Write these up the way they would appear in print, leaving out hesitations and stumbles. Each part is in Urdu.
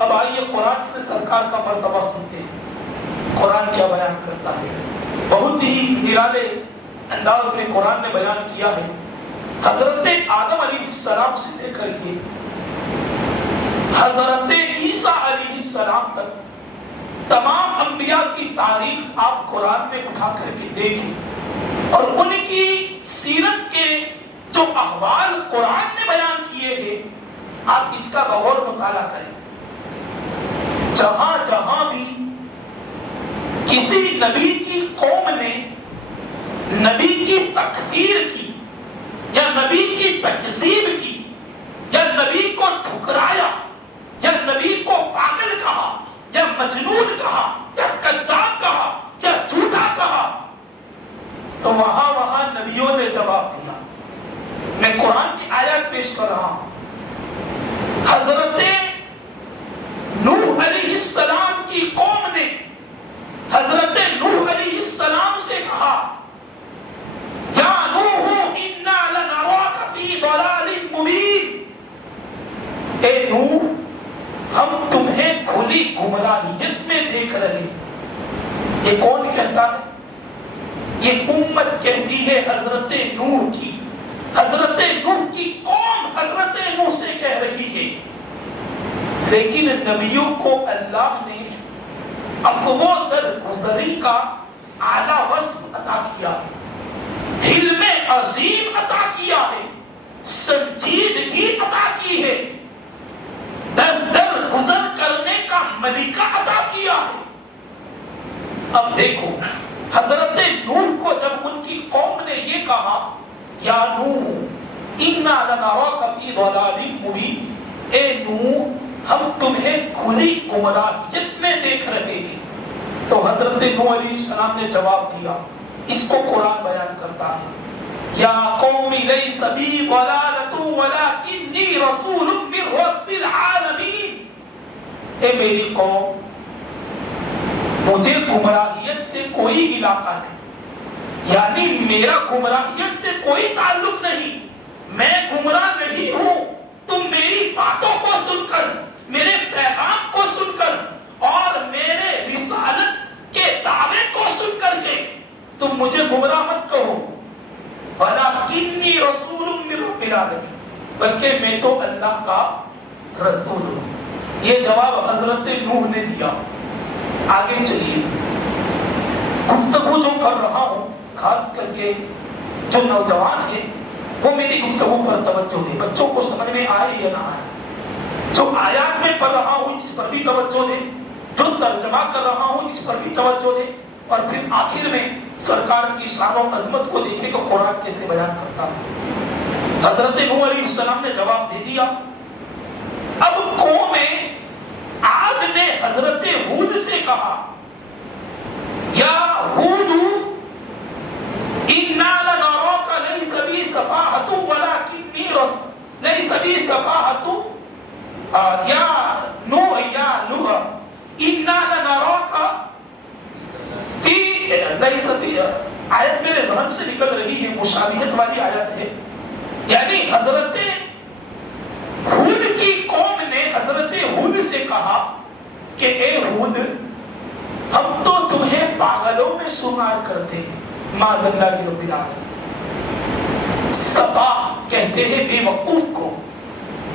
اب آئیے قرآن سے سرکار کا مرتبہ سنتے ہیں، قرآن کیا بیان کرتا ہے۔ بہت ہی نرالے انداز میں قرآن نے بیان کیا ہے۔ حضرت آدم علیہ السلام سے لے کر کے حضرت عیسیٰ علیہ السلام تک تمام انبیاء کی تاریخ آپ قرآن میں اٹھا کر کے دیکھیں، اور ان کی سیرت کے جو احوال قرآن نے بیان کیے ہیں، آپ اس کا غور مطالعہ کریں۔ جہاں جہاں بھی کسی نبی کی قوم نے نبی کی تکفیر کی یا نبی کی تکذیب کی یا نبی کو ٹھکرایا یا نبی کو پاگل کہا یا مجنون کہا یا کذاب کہا یا جھوٹا کہا، تو وہاں وہاں نبیوں نے جواب دیا۔ میں قرآن کی آیات پیش کر رہا ہوں۔ حضرت نوح علیہ السلام کی قوم نے حضرت نوح علیہ السلام سے کہا، یا نوح انا لنراک فی ضلال مبین، اے نوح ہم تمہیں کھلی گمراہیت میں دیکھ رہے ہیں۔ یہ کون کہتا ہے؟ یہ امت کہتی ہے حضرت نوح کی، حضرت نوح کی قوم حضرت نوح سے کہہ رہی ہے۔ لیکن نبیوں کو اللہ نے عفو درگزری کا اعلیٰ وصف عطا کیا ہے، حلم عظیم عطا کیا ہے، سنجیدگی عطا کی ہے، درگزر کرنے کا ملکہ عطا کیا ہے۔ اب دیکھو حضرت نوح کو جب ان کی قوم نے یہ کہا، یا نوح انا لنراک فی ضلال مبین، اے نوح ہم تمہیں کھلی گمراہیت میں دیکھ رہے ہیں، تو حضرت نوح علیہ السلام نے جواب دیا۔ اس کو قرآن بیان کرتا ہے، یا قوم لیس بی ضلالۃ ولکنی رسول من رب العالمین، اے میری قوم مجھے گمراہیت سے کوئی علاقہ نہیں، یعنی میرا گمراہیت سے کوئی تعلق نہیں، میں گمراہ نہیں ہوں۔ تم میری باتوں کو سن کر، میرے پیغام کو سن کر اور میرے رسالت کے دعوے کو سن کر کے تم مجھے گمراہ مت کہو، وَلَكِنِّي رَسُولٌ مِّن رَبِّ الْعَالَمِينَ، بلکہ میں تو اللہ کا رسول ہوں۔ یہ جواب حضرت نوح نے دیا۔ آگے چلیے، گفتگو جو کر رہا ہوں خاص کر کے جو نوجوان ہیں وہ میری گفتگو پر توجہ دیں، بچوں کو سمجھ میں آئے یا نہ آئے، جو آیات میں پڑھ رہا ہوں اس پر بھی توجہ دیں، جو ترجمہ کر رہا ہوں اس پر بھی توجہ دیں، اور پھر آخر میں سرکار کی شان و عظمت کو دیکھیں کہ قرآن کیسے بیان کرتا ہے۔ حضرت نوح علیہ السلام نے جواب دے دیا۔ اب قوم عاد نے حضرت ہود سے کہا، یا ہود انا لنراک لیس بی صفاحۃ ولکنی رسول، لیس بی صفاحۃ، یا نوح انا لنراک فی، لیس بی، آیت میرے ذہن سے نکل رہی ہے، مشابہت والی آیت ہے، یعنی حضرت ہود کی قوم نے حضرت ہود سے کہا کہ اے ہود ہم تو تمہیں پاگلوں میں شمار کرتے ہیں، معاذ اللہ کی رب العالمین، سفاہ کہتے ہیں بے وقوف کو،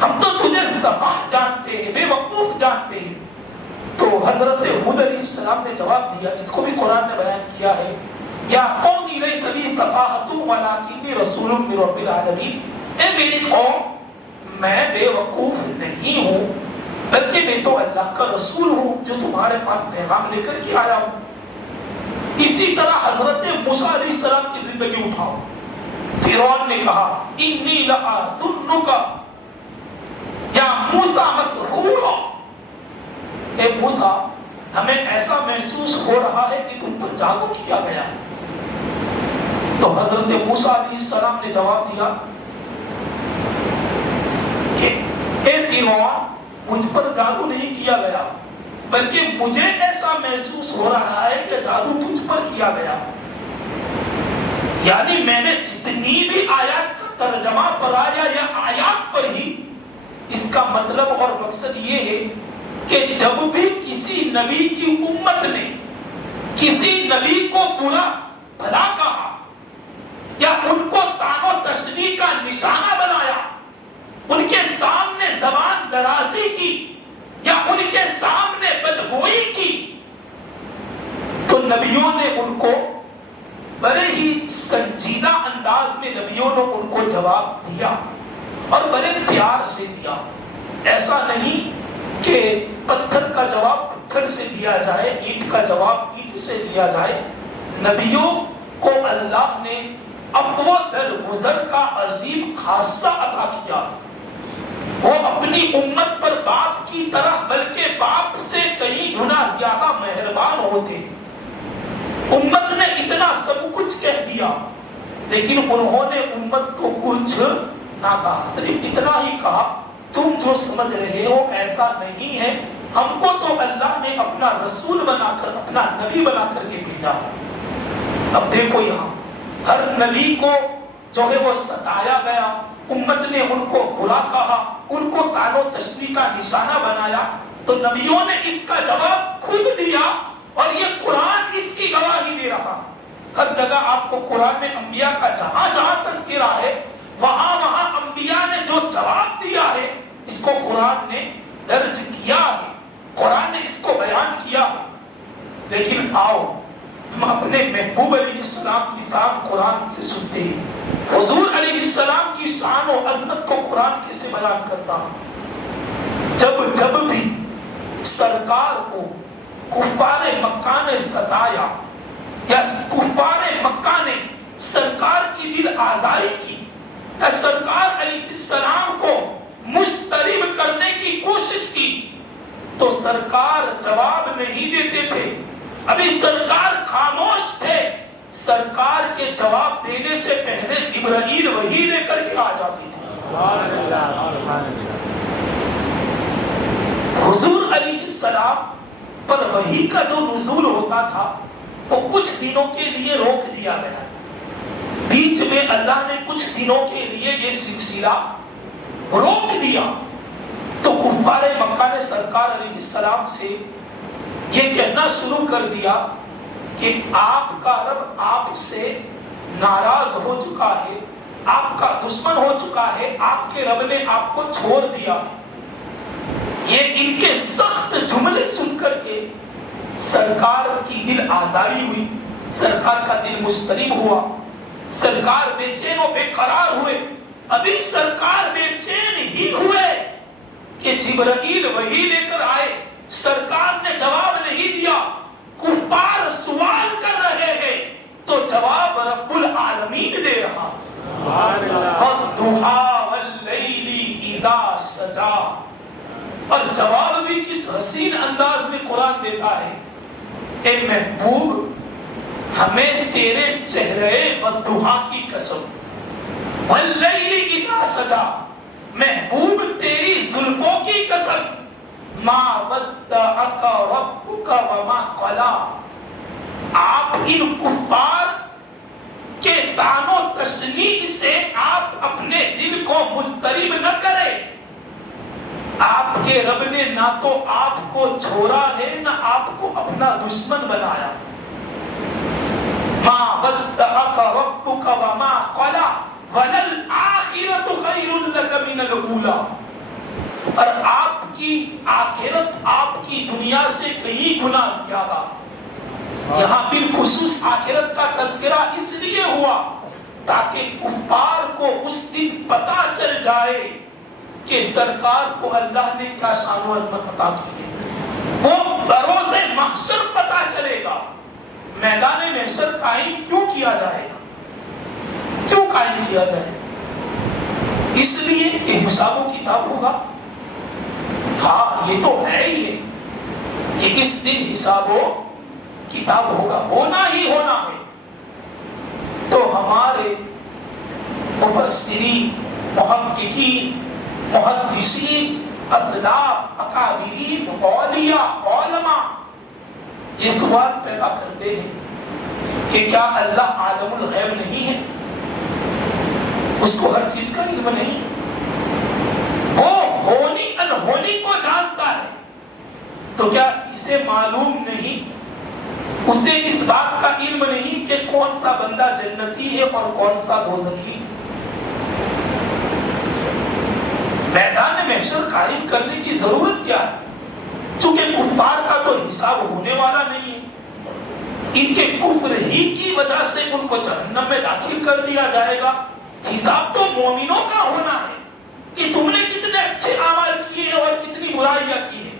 ہم تو تجھے سفاہ جانتے ہیں، بے وقوف جانتے ہیں۔ تو حضرت ہود علیہ السلام نے جواب دیا، اس کو بھی قرآن نے بیان کیا ہے، یا قوم لیس بی صفاحۃ ولکنی رسول من رب العالمین، اے میری قوم میں بے وقوف نہیں ہوں، بلکہ میں تو اللہ کا رسول ہوں جو تمہارے پاس پیغام لے کر کے آیا ہوں۔ اسی طرح حضرت موسیٰ علیہ السلام کی زندگی اٹھاؤ۔ فرعون نے کہا انی لأظنک یا موسیٰ مسحورا، اے موسیٰ ہمیں ایسا محسوس ہو رہا ہے کہ تم پر جادو کیا گیا۔ تو حضرت موسیٰ علیہ السلام نے جواب دیا کہ اے فرعون مجھ پر جادو نہیں کیا گیا، بلکہ مجھے ایسا محسوس ہو رہا ہے کہ جادو تجھ پر کیا گیا۔ یعنی میں نے جتنی بھی آیات کا ترجمہ پڑھایا یا آیات پر ہی، اس کا مطلب اور مقصد یہ ہے کہ جب بھی کسی نبی کی امت نے کسی نبی کو برا بھلا کہا یا ان کو طعن و تشنیع کا نشانہ بنایا، ان کے سامنے زبان درازی کی یا ان کے سامنے بدگوئی کی، تو نبیوں نے ان کو بڑے ہی سنجیدہ انداز میں نبیوں نے ان کو جواب دیا اور بڑے پیار سے دیا۔ ایسا نہیں کہ پتھر کا جواب پتھر سے دیا جائے، اینٹ کا جواب اینٹ سے دیا جائے۔ نبیوں کو اللہ نے اب وہ درگزر کا عظیم خاصہ عطا کیا۔ وہ اپنی امت پر باپ کی طرح بلکہ باپ سے کئی گنا زیادہ مہربان ہوتے۔ امت نے اتنا سب کچھ کہہ دیا لیکن انہوں نے امت کو کچھ نہ کہا، صرف اتنا ہی کہا تم جو سمجھ رہے ہو ایسا نہیں ہے، ہم کو تو اللہ نے اپنا رسول بنا کر اپنا نبی بنا کر کے بھیجا۔ اب دیکھو یہاں ہر نبی کو جو ہے وہ ستایا گیا، امت نے ان کو برا کہا، ان کو طعن و تشنیع کا نشانہ بنایا، تو نبیوں نے اس کا جواب خود دیا اور یہ قرآن اس کی گواہی دے رہا۔ ہر جگہ آپ کو قرآن میں انبیاء کا جہاں جہاں تذکرہ ہے وہاں وہاں انبیاء نے جو جواب دیا ہے اس کو قرآن نے درج کیا ہے، قرآن نے اس کو بیان کیا ہے۔ لیکن آؤ ہم اپنے محبوب علیہ السلام کی شان قرآن سے سنتے ہیں۔ حضور علیہ السلام کی شان و عظمت کو قرآن کیسے بیان کرتا ہے؟ جب بھی سرکار کو کفار مکہ نے ستایا یا کفار مکہ نے سرکار کی دل آزاری کی یا سرکار علیہ السلام کو مضطرب کرنے کی کوشش کی تو سرکار جواب نہیں دیتے تھے، ابھی سرکار خاموش تھے۔ سرکار کے جواب دینے سے پہلے جبرائیل وحی لے کر کے آ جاتی تھی۔ حضور علیہ السلام پر وحی کا جو نزول ہوتا تھا وہ کچھ دنوں کے لیے روک دیا گیا، بیچ میں اللہ نے کچھ دنوں کے لیے یہ سلسلہ روک دیا۔ تو کفار مکہ نے سرکار علیہ السلام سے یہ کہنا شروع کر دیا کہ آپ کا رب آپ سے ناراض ہو چکا ہے، آپ کا دشمن ہو چکا ہے، آپ کے رب نے آپ کو چھوڑ دیا ہے۔ یہ ان کے سخت جملے سن کر کے سرکار کی دل آزاری ہوئی، سرکار کا دل مضطرب ہوا، سرکار بے چین و بے قرار ہوئے۔ ابھی سرکار بے چین ہی ہوئے کہ جبرائیل وحی لے کر آئے، سرکار نے جواب نہیں دیا، کفار سوال کر رہے ہیں تو جواب رب العالمین دے رہا۔ وَالضُّحَىٰ وَاللَّيْلِ إِذَا سَجَىٰ، اور جواب بھی کس حسین انداز میں قرآن دیتا ہے، اے محبوب ہمیں تیرے چہرے والضحیٰ کی قسم، وَاللَّيْلِ إِذَا سَجَىٰ، محبوب تیری زلفوں کی قسم، مَا وَدَّعَكَ رَبُّكَ وَمَا قَلَىٰ، آپ ان کفار کے طعن و تشنیع سے آپ اپنے دل کو مضطرب نہ کریں۔ آپ کے رب نے نہ تو آپ کو چھوڑا ہے نہ آپ کو اپنا دشمن بنایا۔ مَا وَدَّعَكَ رَبُّكَ وَمَا قَلَىٰ وَلَلْآخِرَةُ خَيْرٌ لَكَ مِنَ الْأُولَىٰ، اور آپ کی آخرت آپ کی دنیا سے کئی گنا زیادہ۔ یہاں بالخصوص آخرت کا تذکرہ اس لیے ہوا تاکہ کفار کو اس دن پتا چل جائے کہ سرکار کو اللہ نے کیا شان و عظمت عطا کی ہے۔ وہ بروز محشر پتا چلے گا، میدان محشر قائم کیوں کیا جائے گا، کیوں قائم کیا جائے گا؟ اس لیے کہ حساب و کتاب ہوگا۔ ہاں یہ تو ہے ہی ہے کہ اس دن حساب و کتاب ہوگا، ہونا ہی ہونا ہے۔ تو ہمارے مفسرین، محققین، محدثین، اسلاف، اکابرین، اولیاء، علماء یہ سوال پیدا کرتے ہیں کہ کیا اللہ عالم الغیب نہیں ہے؟ اس کو ہر چیز کا علم نہیں؟ وہ ہونی انہونی کو جانتا ہے، تو کیا اسے معلوم نہیں، اسے اس بات کا علم نہیں کہ کون سا بندہ جنتی ہے اور کون سا دوزخی؟ میدان محشر قائم کرنے کی ضرورت کیا ہے؟ چونکہ کفار کا تو حساب ہونے والا نہیں ہے، ان کے کفر ہی کی وجہ سے ان کو جہنم میں داخل کر دیا جائے گا۔ حساب تو مومنوں کا ہونا ہے کہ تم نے کتنے اچھے اعمال کیے اور کتنی برائیاں کی ہیں۔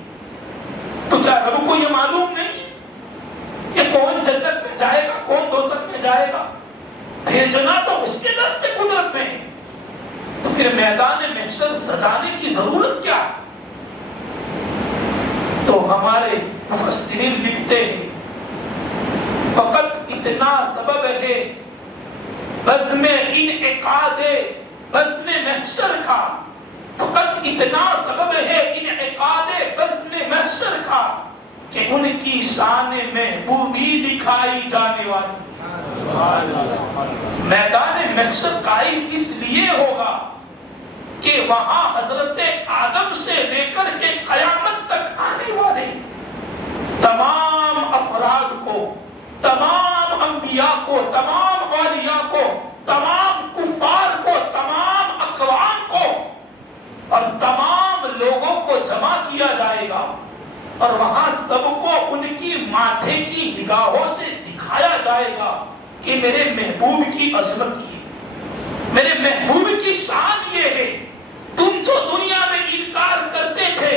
تو کیا رب کو یہ معلوم نہیں کہ کون جنت میں جائے گا کون دوزخ میں جائے گا؟ بھیجنا تو اس کے دست قدرت میں ہے، تو پھر میدان محشر سجانے کی ضرورت کیا ہے؟ تو ہمارے مفسرین لکھتے ہیں فقط اتنا سبب ہے بزم انعقاد بزم محشر کا، فقط اتنا سبب ہے انعقاد بزم محشر کا کہ ان کی شان محبوبی دکھائی جانے والی ہے۔ میدان محشر قائم اس لیے ہوگا کہ وہاں حضرت آدم سے لے کر کے قیامت تک آنے والے تمام افراد کو، تمام انبیاء کو، تمام اولیاء کو، تمام کفار کو، تمام اقوام کو اور تمام لوگوں کو جمع کیا جائے گا، اور وہاں سب کو ان کی ماتھے کی نگاہوں سے دکھایا جائے گا کہ میرے محبوب کی عظمت یہ، میرے محبوب کی شان یہ ہے۔ تم جو دنیا میں انکار کرتے تھے،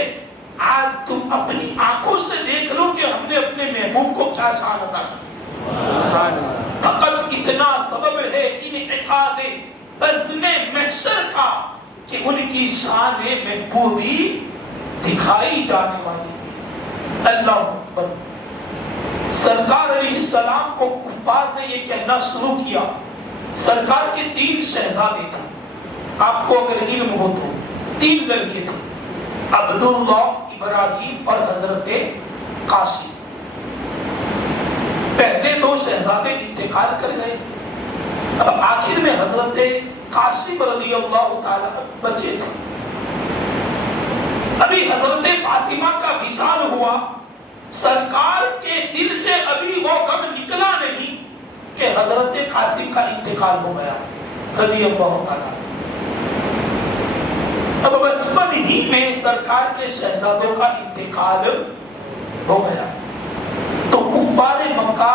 آج تم اپنی آنکھوں سے دیکھ لو کہ ہم نے اپنے محبوب کو کیا شان عطا کی۔ فقط اتنا سبب ہے انعقاد بزم محشر کا کہ ان کی شان محبوبی دکھائی جانے والی ہے۔ اللہ اکبر۔ سرکار علیہ السلام کو کفار نے یہ کہنا شروع کیا۔ سرکار کے 3 شہزادے تھے، آپ کو اگر علم ہو تو 3 لڑکے تھے، عبداللہ، ابراہیم اور حضرت قاسم۔ پہلے 2 شہزادے انتقال کر گئے، اب آخر میں حضرت قاسم رضی اللہ تعالیٰ بچے تھے۔ ابھی حضرت فاطمہ کا وصال ہوا، سرکار کے دل سے ابھی وہ غم نکلا نہیں کہ حضرت قاسم کا انتقال ہو گیا رضی اللہ تعالیٰ۔ اب بچپن ہی میں سرکار کے شہزادوں کا انتقال ہو گیا تو کفار مکہ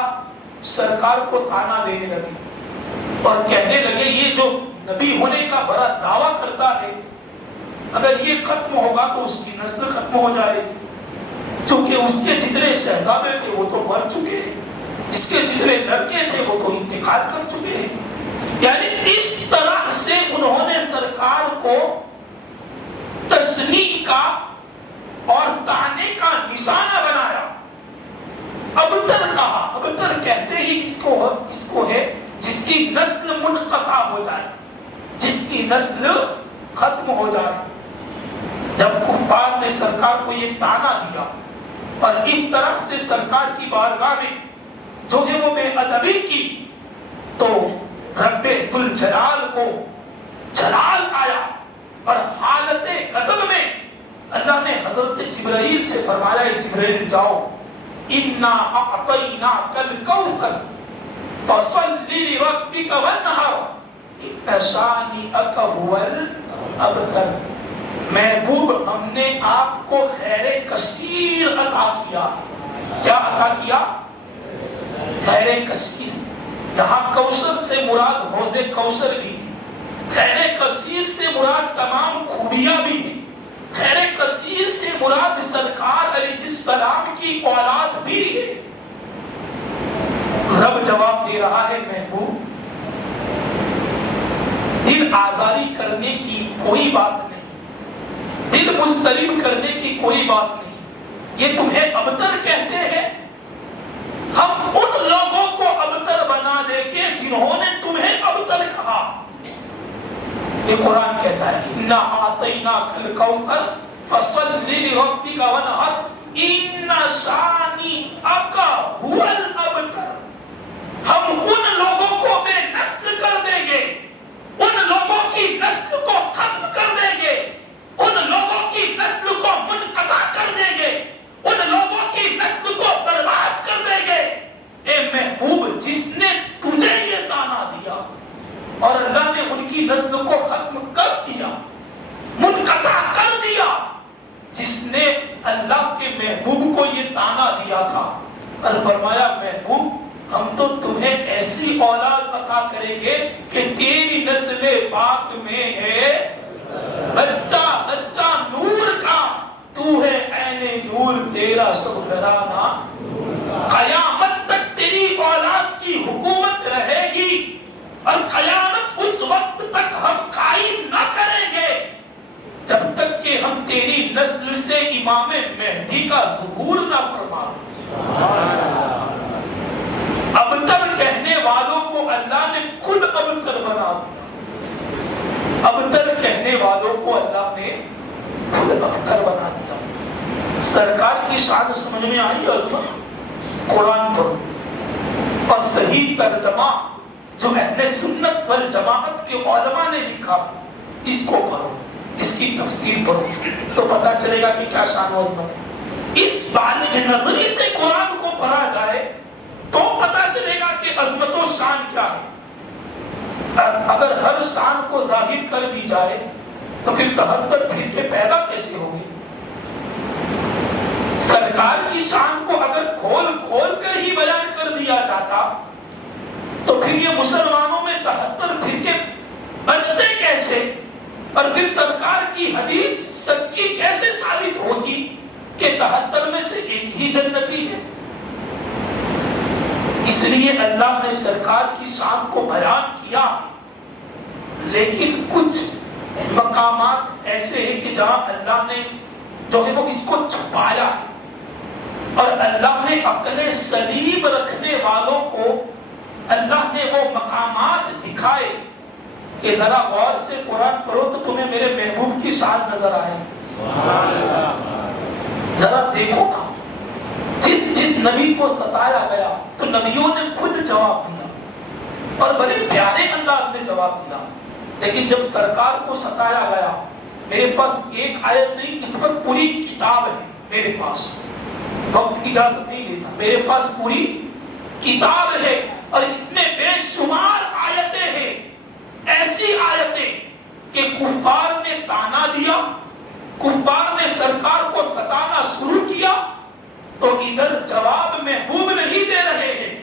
سرکار کو تانا دینے لگے اور کہنے لگے یہ جو نبی ہونے کا بڑا دعویٰ کرتا ہے، اگر یہ ختم ہوگا تو اس کی نسل ختم ہو جائے گی، چونکہ اس کے جتنے شہزادے تھے وہ تو مر چکے ہیں، اس کے جتنے لڑکے تھے وہ تو انتقال کر چکے ہیں۔ یعنی اس طرح سے انہوں نے سرکار کو تشنیع کا اور طعنے کا نشانہ بنایا۔ ابتر کہا، ابتر کہتے ہی اس کو ہے جس کی نسل منقطع ہو جائے، جس کی نسل ختم ہو جائے۔ جب کفار نے سرکار کو یہ طعنہ دیا اور اس طرح سے سرکار کی بارگاہ میں جو ہے وہ بے ادبی کی، تو رب ذوالجلال کو جلال آیا اور حالت غضب میں اللہ نے حضرت جبرائیل سے فرمایا جبرائیل جاؤ، انا اعطیناک الکوثر فصل لربک وانحر ان شانئک هو الابتر۔ محبوب ہم نے آپ کو خیر کثیر عطا کیا۔ کیا عطا کیا؟ خیر کثیر۔ یہاں کوثر سے مراد حوض کوثر بھی ہے، خیر کثیر سے مراد تمام خوبیاں بھی ہیں، خیر کثیر سے مراد سرکار علیہ السلام کی اولاد بھی ہے۔ رب جواب دے رہا ہے محبوب دل آزاری کرنے کی کوئی بات نہیں، دل مضطرب کرنے کی کوئی بات نہیں، یہ تمہیں ابتر کہتے ہیں، ہم ان لوگوں کو ابتر بنا دیں گے جنہوں نے تمہیں ابتر کہا۔ یہ قرآن کہتا ہے اِنَّا أَعْطَيْنَاكَ الْكَوْثَرَ فَصَلِّ لِرَبِّكَ وَانْحَرْ إِنَّ شَانِئَكَ هُوَ الْأَبْتَرُ۔ ہم ان لوگوں کو بے نسل کر دیں گے، ان لوگوں کی نسل کو ختم کر دیں گے، ان لوگوں کی نسل کو منقطع کر دیں گے، ان لوگوں محبوب کو یہ تانا دیا تھا اور فرمایا محبوب ہم تو تمہیں ایسی اولاد عطا کریں گے کہ تیری نسل پاک میں ہے بچہ بچہ نور کا، تو ہے عین نور، تیرا سب گھرانہ قیامت تک تیری اولاد کی حکومت رہے گی، اور قیامت اس وقت تک ہم قائم نہ کریں گے جب تک کہ ہم تیری نسل سے امام مہدی کا ظہور نہ فرما دیں۔ ابتر کہنے والوں کو اللہ نے خود ابتر بنا دیا، ابتر کہنے والوں کو اللہ نے خود ابتر بنا دیا۔ سرکار کی شان سمجھ میں آئی عظمت؟ قرآن پڑھو اور صحیح ترجمہ جو اہل سنت والجماعت کے علماء نے لکھا اس کو پڑھو، اس کی تفسیر پڑھو تو پتہ چلے گا کہ کیا شان و عظمت ہے۔ اس بالغ نظری سے قرآن کو پڑھا جائے تو پتہ چلے گا کہ عظمت و شان کیا ہے۔ اگر ہر شان کو ظاہر کر دی جائے تو پھر 73 فرقے پیدا کیسے ہوں گے؟ سرکار کی شان کو اگر کھول کھول کر ہی بیان کر دیا جاتا تو پھر یہ مسلمانوں میں 73 فرقے بنتے کیسے، اور پھر سرکار کی حدیث سچی کیسے ثابت ہوتی کہ 73 میں سے ایک ہی جنتی ہے؟ اس لیے اللہ نے سرکار کی شان کو بیان کیا، لیکن کچھ مقامات ایسے ہیں کہ جہاں اللہ نے جو ہے وہ اس کو چھپایا ہے، اور اللہ نے عقل سلیم رکھنے والوں کو اللہ نے وہ مقامات دکھائے کہ ذرا غور سے قرآن پڑھو تو تمہیں میرے محبوب کی شان نظر آئے۔ ذرا دیکھو نا، جس نبی کو ستایا گیا تو نبیوں نے خود جواب دیا اور بڑے پیارے انداز میں جواب دیا، لیکن جب سرکار کو ستایا گیا، میرے پاس ایک آیت نہیں، اس پر پوری کتاب ہے میرے پاس، وقت اجازت نہیں دیتا، میرے پاس پوری کتاب ہے اور اس میں بے شمار آیتیں ہیں، ایسی آیتیں کہ کفار نے تانا دیا، کفار نے سرکار کو ستانا شروع کیا تو ادھر جواب محبوب نہیں دے رہے ہیں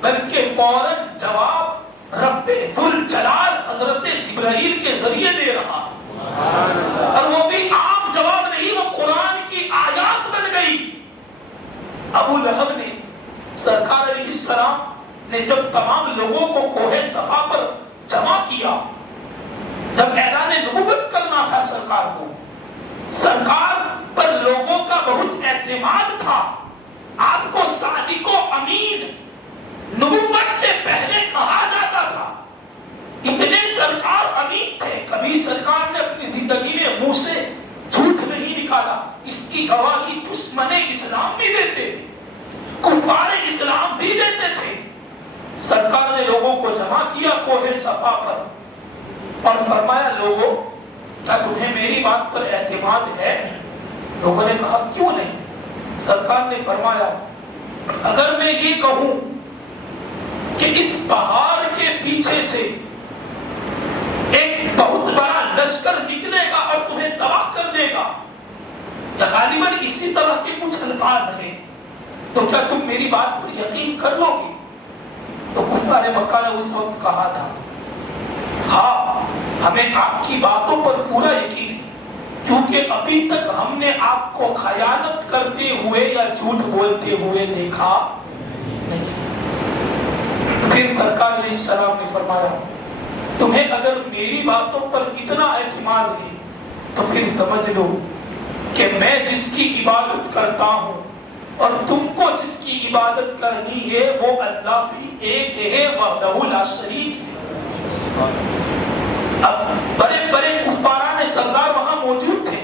بلکہ فوراً جواب رب ذوالجلال حضرت جبرائیل کے ذریعے دے رہا، اور وہ بھی عام جواب نہیں، وہ قرآن کی آیات بن گئی۔ ابو لہب نے سرکار علیہ السلام نے جب تمام لوگوں کو کوہ صفا پر جمع کیا، جب اعلان نبوت کرنا تھا سرکار کو، سرکار پر لوگوں کا بہت اعتماد تھا، آپ کو صادق و امین نبوت سے پہلے کہا جاتا تھا، اتنے سرکار امین تھے، کبھی سرکار نے اپنی زندگی میں منہ سے جھوٹ نہیں نکالا، اس کی گواہی دشمن اسلام بھی دیتے، کفار اسلام بھی دیتے تھے۔ سرکار نے لوگوں کو جمع کیا کوہ صفا پر اور فرمایا لوگوں کیا تمہیں میری بات پر اعتماد ہے؟ لوگوں نے کہا کیوں نہیں؟ سرکار نے فرمایا اگر میں یہ کہوں کہ اس پہاڑ کے پیچھے سے ایک بہت بڑا لشکر نکلے گا اور تمہیں تباہ کر دے گا، یا غالباً اسی طرح کے کچھ الفاظ ہیں، تو کیا تم میری بات پر یقین کر لو گے؟ تو کفار مکہ نے اس وقت کہا تھا ہاں ہمیں آپ کی باتوں پر پورا یقین ہے، کیونکہ ابھی تک ہم نے آپ کو خیانت کرتے ہوئے یا جھوٹ بولتے ہوئے دیکھا نہیں۔ پھر سرکار علیہ السلام نے فرمایا تمہیں اگر میری باتوں پر اتنا اعتماد ہے تو پھر سمجھ لو کہ میں جس کی عبادت کرتا ہوں اور تم کو جس کی عبادت کرنی ہے وہ اللہ بھی ایک ہے، وحدہ لا شریک ہے۔ اب بڑے بڑے کفاران سردار وہاں موجود تھے،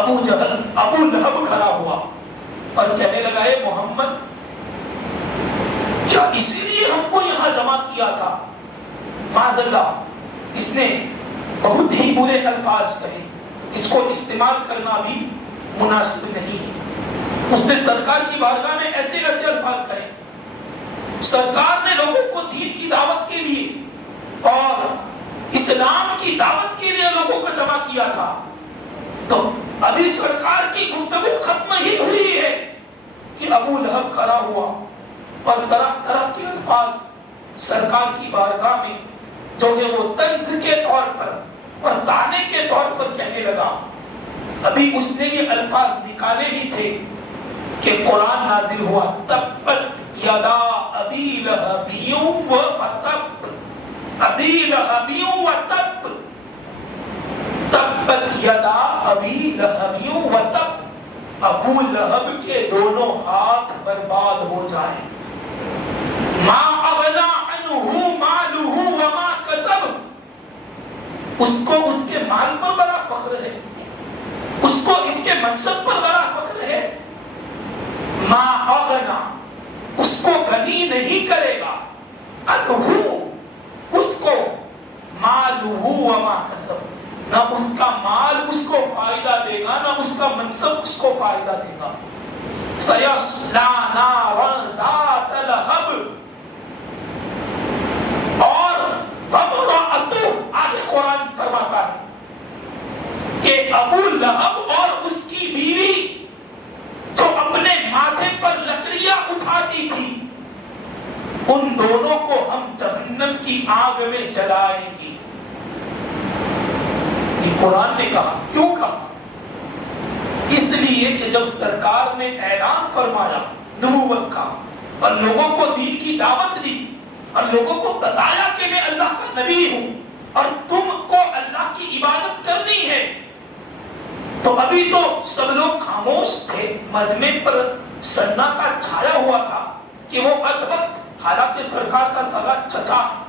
ابو جہل ابو لہب کھڑا ہوا اور کہنے لگا اے محمد کیا اسی لیے ہم کو یہاں جمع کیا تھا؟ معاذ اللہ، اس نے بہت ہی برے الفاظ کہے، اس کو استعمال کرنا بھی مناسب نہیں۔ اس نے سرکار کی بارگاہ میں ایسے ایسے الفاظ کہے، سرکار نے لوگوں کو دین کی دعوت کے لیے اور اسلام کی دعوت کے لیے لوگوں کو جمع کیا تھا، تو ابھی سرکار کی گفتگو ختم ہی ہوا اور طرح طرح کے الفاظ سرکار کی بارگاہ میں جو ہے وہ طنز کے طور پر اور طعنے کے طور پر کہنے لگا. ابھی اس نے یہ الفاظ نکالے ہی تھے کہ قرآن نازل ہوا تبت یدا ابی لہب و تب. ابی لہب و تب. تبت یدا ابی لہب و تب. ابو لہب کے دونوں ہاتھ برباد ہو جائیں. ما اغنا عنہ مالہ وما کسب. اس کو اس کے مال پر بڑا فخر ہے, اس کو اس کے منصب پر بڑا فخر ہے. ما اغنا, اس کو غنی نہیں کرے گا, عنہ, اس کو, مالہ وما کسب, نہ اس کا مال اس کو فائدہ دے گا نہ اس کا منصب اس کو فائدہ دے گا. سیصلی نارا ذات لہب. اور وامرأتہ, آگے قرآن فرماتا ہے کہ ابو لہب اور اس کی بیوی جو اپنے ماتھے پر لکڑیاں اٹھاتی تھی, ان دونوں کو ہم جہنم کی آگ میں جلائیں گے. یہ قرآن نے کہا. کیوں کہا؟ اس لیے کہ جب سرکار نے اعلان فرمایا نبوت کا اور لوگوں کو دین کی دعوت دی اور لوگوں کو بتایا کہ میں اللہ کا نبی ہوں اور تم کو اللہ کی عبادت کرنی ہے, تو ابھی تو سب لوگ خاموش تھے, مجمع پر سناٹا چھایا ہوا تھا کہ وہ ادوقت, حالانکہ سرکار کا سگا چچا ہے.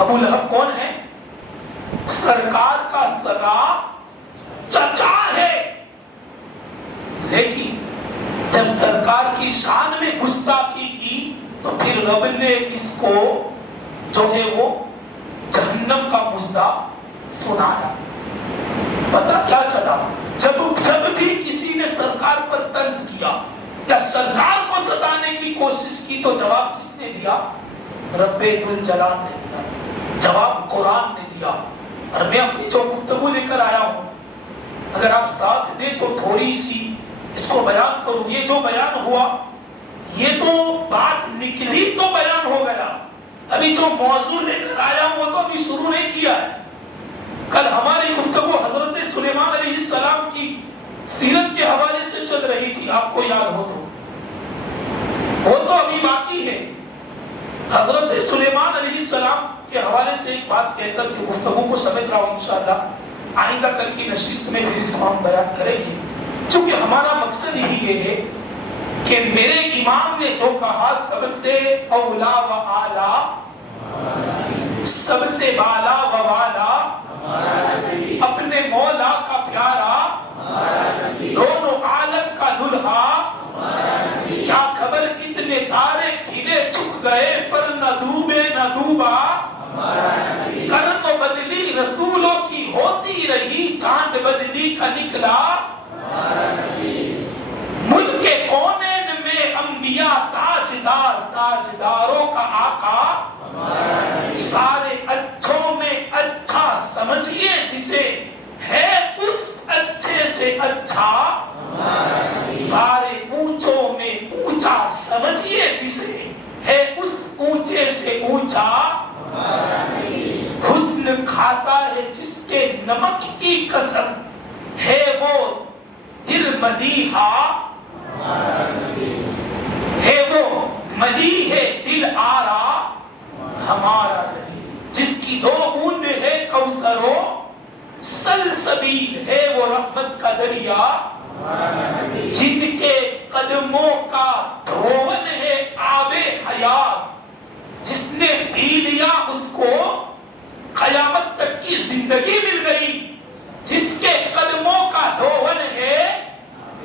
ابو لہب کون ہے؟ سرکار کا سگا چچا ہے. لیکن جب سرکار کی شان میں گستاخی کی تو پھر رب نے اس کو جو ہے وہ جہنم کا مژدہ سنایا. پتہ کیا چلا؟ جب بھی کسی نے سرکار پر طنز کیا یا سرکار کو ستانے کی کوشش کی تو جواب کس نے دیا؟ رب ذوالجلال نے دیا. جواب قرآن نے دیا. اور میں اپنی جو گفتگو لے کر آیا ہوں, اگر آپ ساتھ دیں تو تھوڑی سی اس کو بیان کروں. یہ جو بیان ہوا یہ تو بات نکلی تو بیان ہو گیا, ابھی جو موضوع لے کر آیا ہوں وہ تو ابھی شروع نہیں کیا ہے. کل ہماری گفتگو حضرت سلیمان علیہ السلام کی سیرت کے حوالے سے چل رہی تھی, آپ کو یاد ہو تو. وہ تو ابھی باقی ہے. حضرت سلیمان علیہ السلام کے حوالے سے ایک بات کہہ کر کے گفتگو کو سمیٹ رہا ہوں. انشاءاللہ آئندہ کل کی نشست میں پھر اس کو ہم بیان کریں گے, چونکہ ہمارا مقصد ہی یہ ہے کہ میرے امام نے جو کہا سب سے اولا و اعلی, سب سے بالا و والا, اپنے مولا کا پیارا, دونوں عالم کا دلہا, کیا خبر کتنے تارے کھلے چھپ گئے پر نہ ڈوبے نہ ڈوبا, کرم و بدلی رسولوں کی ہوتی رہی, چاند بدلی کا نکلا, ملک کے کونین میں انبیاء تاجدار, تاجداروں کا آقا, سارے اچھوں میں اچھا سمجھیے جسے, ہے اس اچھے سے اچھا, سارے اونچوں میں اونچا سمجھیے جسے, ہے اس اونچے سے اونچا, حسن کھاتا ہے جس کے نمک کی قسم, ہے وہ دل مدیحہ, ہے وہ مدیح ہے دل آرا ہمارا نبی, جس کی 2 بوند ہے کوثر و سلسبیل, ہے وہ رحمت کا دریا, جن کے قدموں کا دھون ہے آب حیات, جس نے پی لیا اس کو قیامت تک کی زندگی مل گئی, جس کے قدموں کا دھون ہے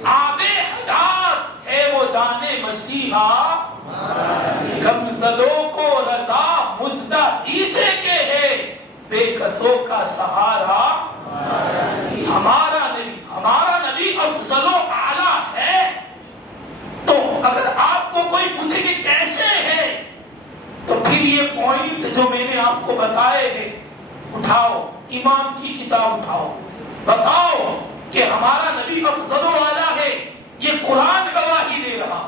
آب حیات, ہے وہ جانے مسیحا, غمزدوں کو رضا مزدہ دیجے کے ہے, بے کسوں کا سہارا ہمارا نبی. ہمارا نبی افضل و اعلیٰ ہے. تو اگر آپ کو کوئی پوچھے کہ کیسے ہے, تو پھر یہ پوائنٹ جو میں نے آپ کو بتائے ہیں اٹھاؤ, امام کی کتاب اٹھاؤ, بتاؤ کہ ہمارا نبی افضل و اعلیٰ ہے. یہ قرآن گواہی دے رہا,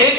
1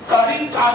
4.5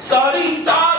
4.5